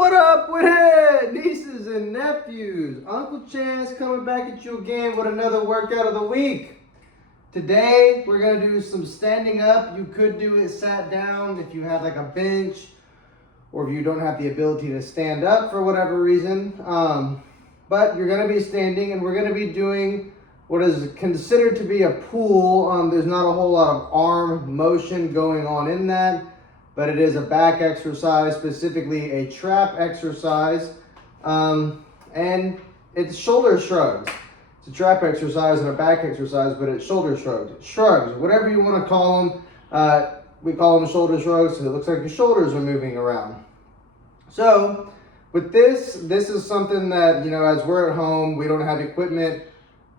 What up with it, nieces and nephews? Uncle Chance coming back at you again with another workout of the week. Today, we're gonna do some standing up. You could do it sat down if you have like a bench or if you don't have the ability to stand up for whatever reason. But you're gonna be standing and we're gonna be doing what is considered to be a pull. There's not a whole lot of arm motion going on in that, but it is a back exercise, specifically a trap exercise, and it's shoulder shrugs. It's a trap exercise and a back exercise, but it's shoulder shrugs. Shrugs, whatever you want to call them. We call them shoulder shrugs because it looks like your shoulders are moving around. So with this is something that, as we're at home, we don't have equipment,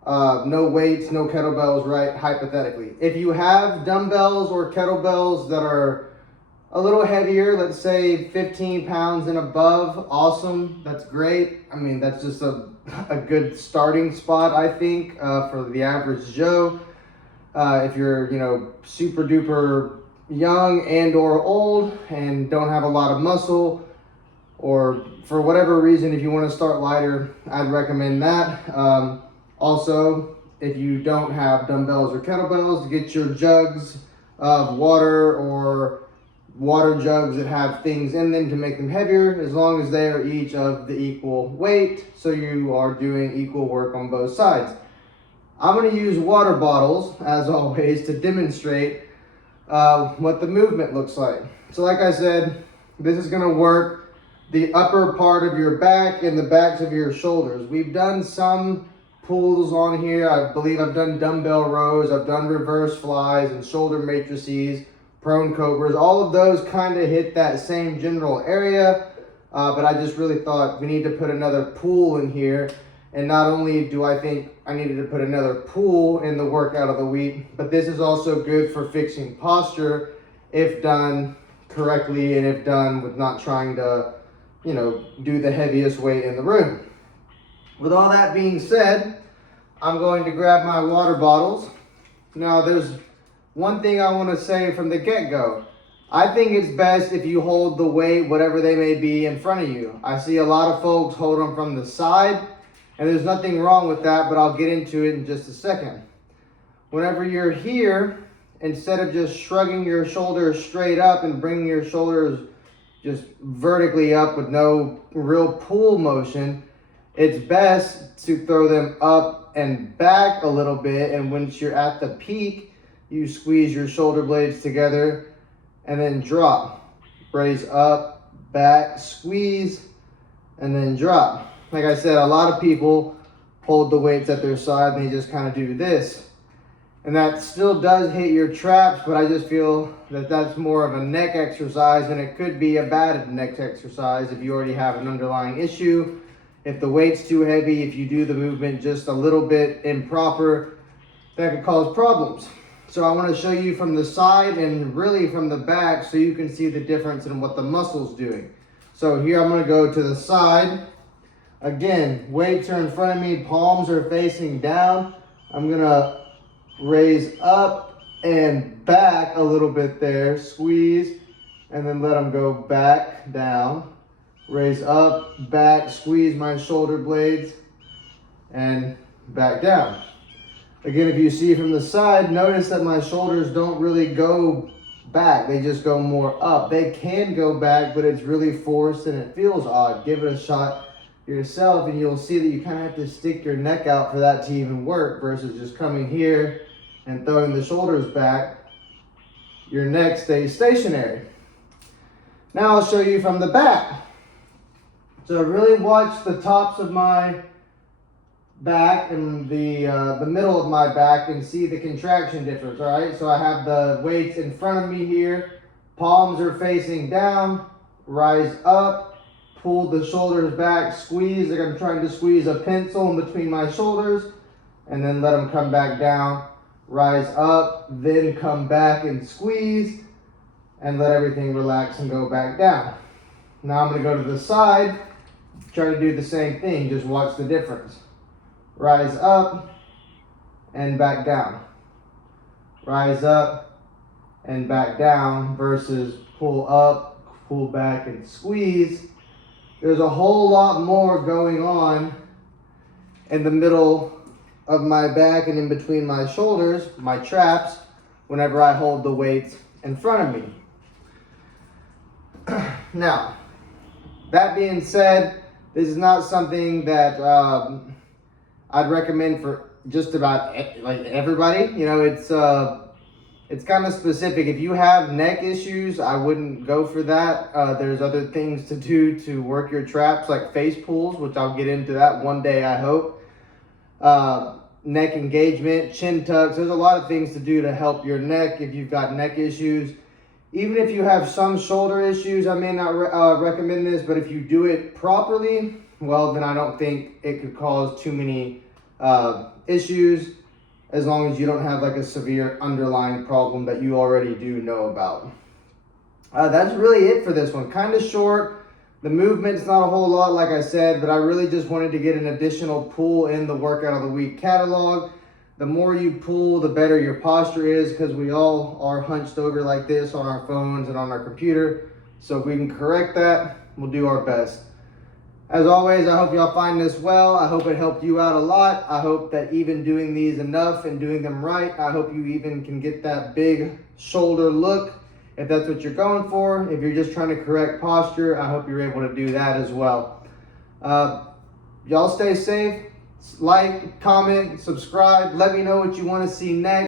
no weights, no kettlebells, right? Hypothetically. If you have dumbbells or kettlebells that are a little heavier, let's say 15 pounds and above, awesome, that's great. I mean, that's just a good starting spot, I think, for the average Joe. If you're, super duper young and or old and don't have a lot of muscle, or for whatever reason, if you want to start lighter, I'd recommend that. Also, if you don't have dumbbells or kettlebells, get your jugs of water or water jugs that have things in them to make them heavier, as long as they are each of the equal weight, so you are doing equal work on both sides. I'm going to use water bottles, as always, to demonstrate what the movement looks like. So like I said, this is going to work the upper part of your back and the backs of your shoulders. We've done some pulls on here. I believe I've done dumbbell rows, I've done reverse flies and shoulder matrices, prone cobras. All of those kind of hit that same general area, but I just really thought we need to put another pull in here. And not only do I think I needed to put another pull in the workout of the week, but this is also good for fixing posture if done correctly and if done with not trying to, do the heaviest weight in the room. With all that being said, I'm going to grab my water bottles. Now there's one thing I want to say from the get-go. I think it's best if you hold the weight, whatever they may be, in front of you. I see a lot of folks hold them from the side, and there's nothing wrong with that, but I'll get into it in just a second. Whenever you're here, instead of just shrugging your shoulders straight up and bringing your shoulders just vertically up with no real pull motion, it's best to throw them up and back a little bit, and once you're at the peak, you squeeze your shoulder blades together and then drop. Raise up, back, squeeze, and then drop. Like I said, a lot of people hold the weights at their side and they just kind of do this. And that still does hit your traps, but I just feel that that's more of a neck exercise, and it could be a bad neck exercise if you already have an underlying issue. If the weight's too heavy, if you do the movement just a little bit improper, that could cause problems. So I want to show you from the side and really from the back so you can see the difference in what the muscle's doing. So here I'm going to go to the side. Again, weights are in front of me, palms are facing down. I'm going to raise up and back a little bit there, squeeze, and then let them go back down. Raise up, back, squeeze my shoulder blades, and back down. Again, if you see from the side, notice that my shoulders don't really go back. They just go more up. They can go back, but it's really forced and it feels odd. Give it a shot yourself and you'll see that you kind of have to stick your neck out for that to even work versus just coming here and throwing the shoulders back. Your neck stays stationary. Now I'll show you from the back. So really watch the tops of my back and the middle of my back and see the contraction difference. All right, so I have the weights in front of me here, palms are facing down, rise up, pull the shoulders back, squeeze like I'm trying to squeeze a pencil in between my shoulders, and then let them come back down, rise up, then come back and squeeze, and let everything relax and go back down. Now I'm going to go to the side, try to do the same thing, just watch the difference. Rise up and back down. Rise up and back down versus pull up, pull back and squeeze, there's a whole lot more going on in the middle of my back and in between my shoulders, my traps, whenever I hold the weights in front of me. Now, that being said, this is not something that I'd recommend for just about like everybody. You know, it's kind of specific. If you have neck issues, I wouldn't go for that. There's other things to do to work your traps, like face pulls, which I'll get into that one day, I hope. Neck engagement, chin tucks. There's a lot of things to do to help your neck if you've got neck issues. Even if you have some shoulder issues, I may not recommend this, but if you do it properly, well, then I don't think it could cause too many issues, as long as you don't have like a severe underlying problem that you already do know about. That's really it for this one. Kind of short. The movement's not a whole lot, like I said, but I really just wanted to get an additional pull in the workout of the week catalog. The more you pull, the better your posture is, because we all are hunched over like this on our phones and on our computer. So if we can correct that, we'll do our best. As always, I hope y'all find this well. I hope it helped you out a lot. I hope that even doing these enough and doing them right, I hope you even can get that big shoulder look if that's what you're going for. If you're just trying to correct posture, I hope you're able to do that as well. Y'all stay safe. Like, comment, subscribe. Let me know what you want to see next.